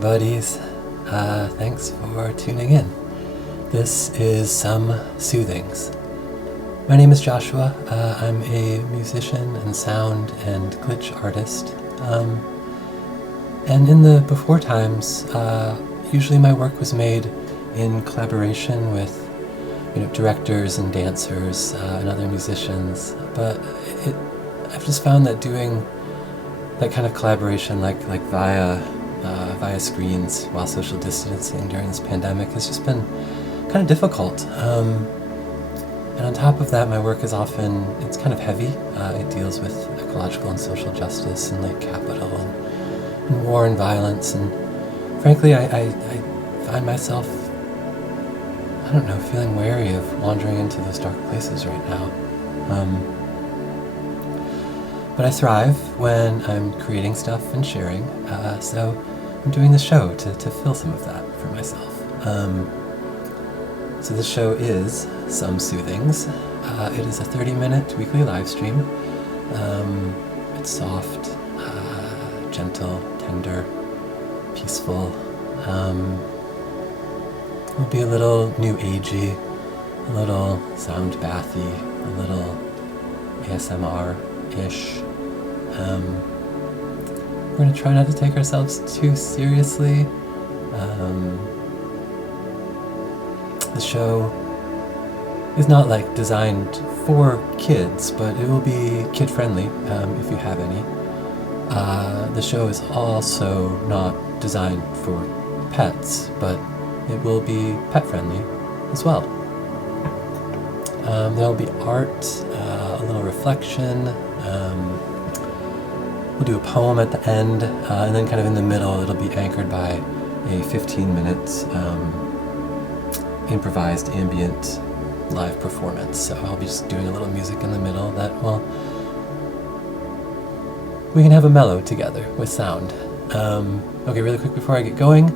buddies. Thanks for tuning in. This is Some Soothings. My name is Joshua. I'm a musician and sound and glitch artist. And in the before times, usually my work was made in collaboration with directors and dancers and other musicians. But I've just found that doing that kind of collaboration, like via screens while social distancing during this pandemic, has just been kind of difficult. And on top of that, my work is it's kind of heavy. It deals with ecological and social justice and late capital and war and violence. And frankly, I find myself, feeling wary of wandering into those dark places right now. But I thrive when I'm creating stuff and sharing, so I'm doing this show to fill some of that for myself. So this show is Some Soothings. It is a 30-minute weekly live stream. It's soft, gentle, tender, peaceful. It'll be a little new agey, a little sound bathy, a little ASMR-ish. We're going to try not to take ourselves too seriously. The show is not designed for kids, but it will be kid-friendly if you have any. The show is also not designed for pets, but it will be pet-friendly as well. There'll be art, a little reflection. We'll do a poem at the end, and then kind of in the middle it'll be anchored by a 15-minute improvised ambient live performance. So I'll be just doing a little music in the middle that, we can have a mellow together with sound. Okay, really quick before I get going,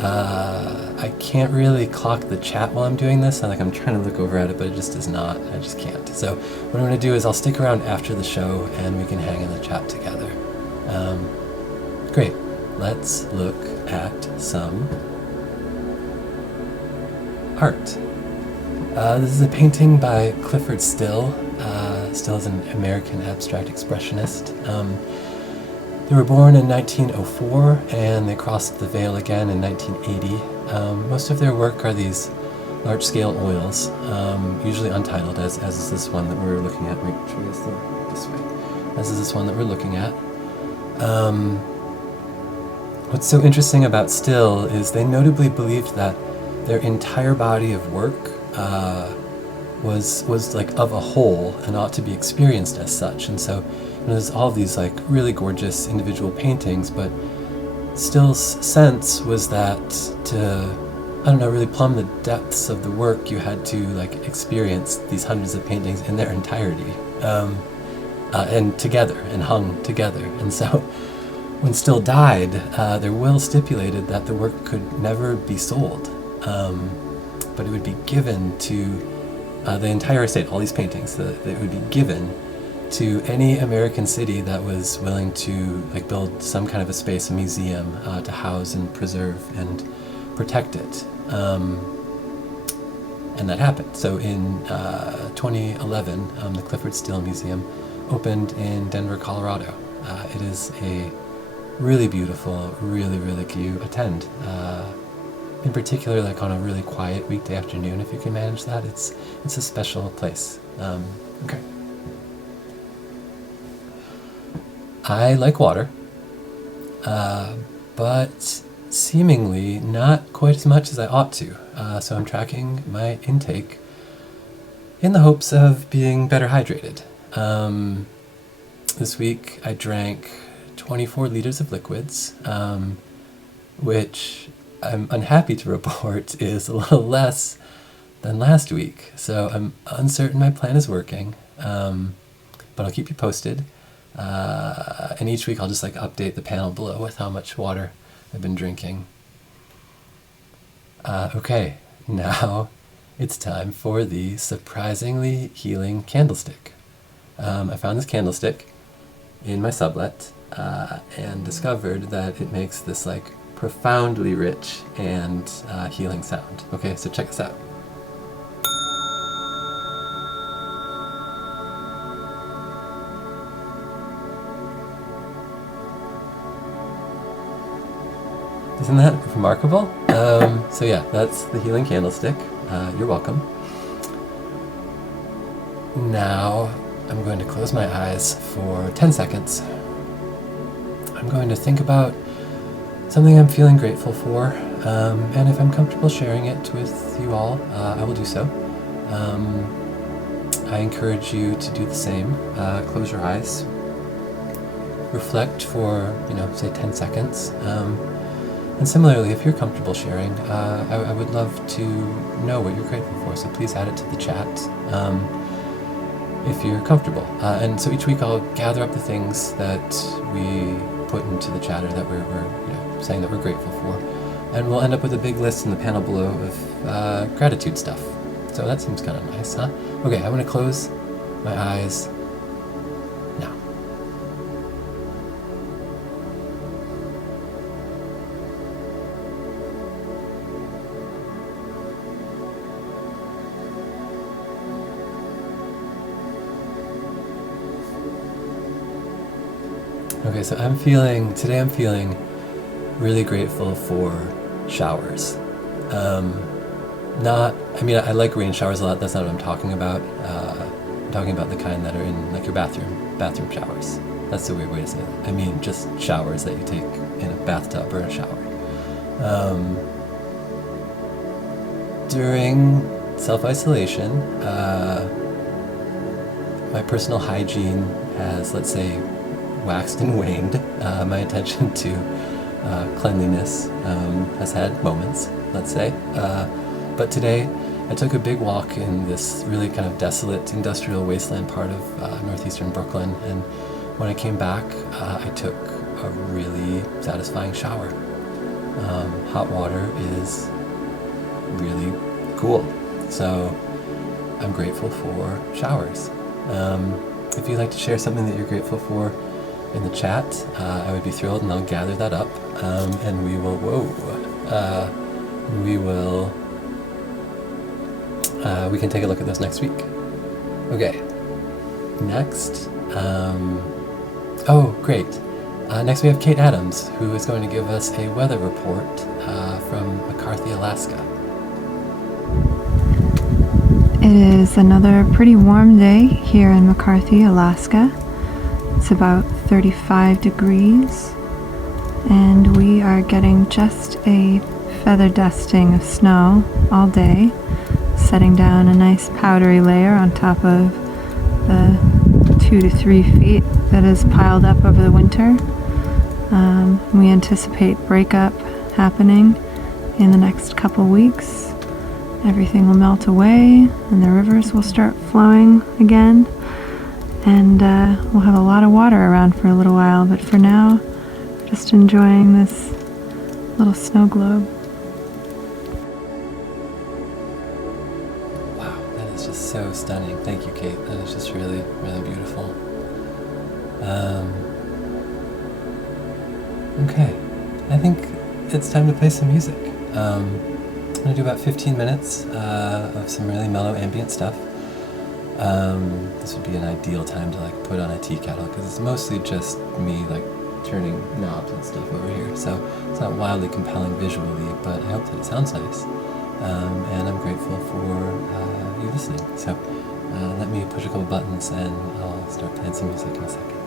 I can't really clock the chat while I'm doing this. I'm trying to look over at it, but it just does not. I just can't. So what I'm going to do is I'll stick around after the show and we can hang in the chat together. Great. Let's look at some art. This is a painting by Clyfford Still. Still is an American abstract expressionist. They were born in 1904 and they crossed the veil again in 1980. Most of their work are these large-scale oils, usually untitled, as is this one that we're looking at. Make sure it's this way. As is this one that we're looking at. What's so interesting about Still is they notably believed that their entire body of work was of a whole and ought to be experienced as such. And so there's all these really gorgeous individual paintings, but Still's sense was that to really plumb the depths of the work, you had to experience these hundreds of paintings in their entirety, and together and hung together. And so when Still died, their will stipulated that the work could never be sold, but it would be given to the entire estate, all these paintings, that it would be given to any American city that was willing to build some kind of a space, a museum, to house and preserve and protect it. And that happened. So in 2011, the Clyfford Still Museum opened in Denver, Colorado. It is a really beautiful, really can you attend. In particular, on a really quiet weekday afternoon, if you can manage that, it's a special place. Okay. I like water, but seemingly not quite as much as I ought to. So I'm tracking my intake in the hopes of being better hydrated. This week I drank 24 liters of liquids, which I'm unhappy to report is a little less than last week. So I'm uncertain my plan is working, but I'll keep you posted. And each week I'll just update the panel below with how much water I've been drinking. Okay, now it's time for the surprisingly healing candlestick. I found this candlestick in my sublet and discovered that it makes this profoundly rich and healing sound. Okay, so check this out. Isn't that remarkable? So yeah, that's the healing candlestick. You're welcome. Now I'm going to close my eyes for 10 seconds. I'm going to think about something I'm feeling grateful for, and if I'm comfortable sharing it with you all, I will do so. I encourage you to do the same. Close your eyes. Reflect for, say 10 seconds. And similarly, if you're comfortable sharing, I would love to know what you're grateful for, so please add it to the chat if you're comfortable. And so each week I'll gather up the things that we put into the chat or that we're saying that we're grateful for, and we'll end up with a big list in the panel below of gratitude stuff. So that seems kind of nice, huh? Okay, I'm going to close my eyes now. Okay, so today I'm feeling really grateful for showers. I like rain showers a lot, that's not what I'm talking about. I'm talking about the kind that are in like your bathroom showers. That's the weird way to say that. I mean just showers that you take in a bathtub or a shower. During self-isolation, my personal hygiene has, let's say, waxed and waned. My attention to cleanliness has had moments, let's say. But today I took a big walk in this really kind of desolate industrial wasteland part of northeastern Brooklyn, and when I came back I took a really satisfying shower. Hot water is really cool, so I'm grateful for showers. If you'd like to share something that you're grateful for in the chat, I would be thrilled, and I'll gather that up, and we can take a look at those next week. Okay, next, great. Next we have Kate Adams, who is going to give us a weather report from McCarthy, Alaska. It is another pretty warm day here in McCarthy, Alaska. It's about 35 degrees, and we are getting just a feather dusting of snow all day, setting down a nice powdery layer on top of the 2 to 3 feet that is piled up over the winter. We anticipate breakup happening in the next couple weeks. Everything will melt away and the rivers will start flowing again, and we'll have a lot of water around for a little while, but for now, just enjoying this little snow globe. Wow, that is just so stunning. Thank you, Kate. That is just really, really beautiful. Okay, I think it's time to play some music. I'm going to do about 15 minutes of some really mellow ambient stuff. This would be an ideal time to put on a tea kettle, because it's mostly just me turning knobs and stuff over here, so it's not wildly compelling visually, but I hope that it sounds nice, and I'm grateful for you listening. So let me push a couple buttons and I'll start playing some music in a second.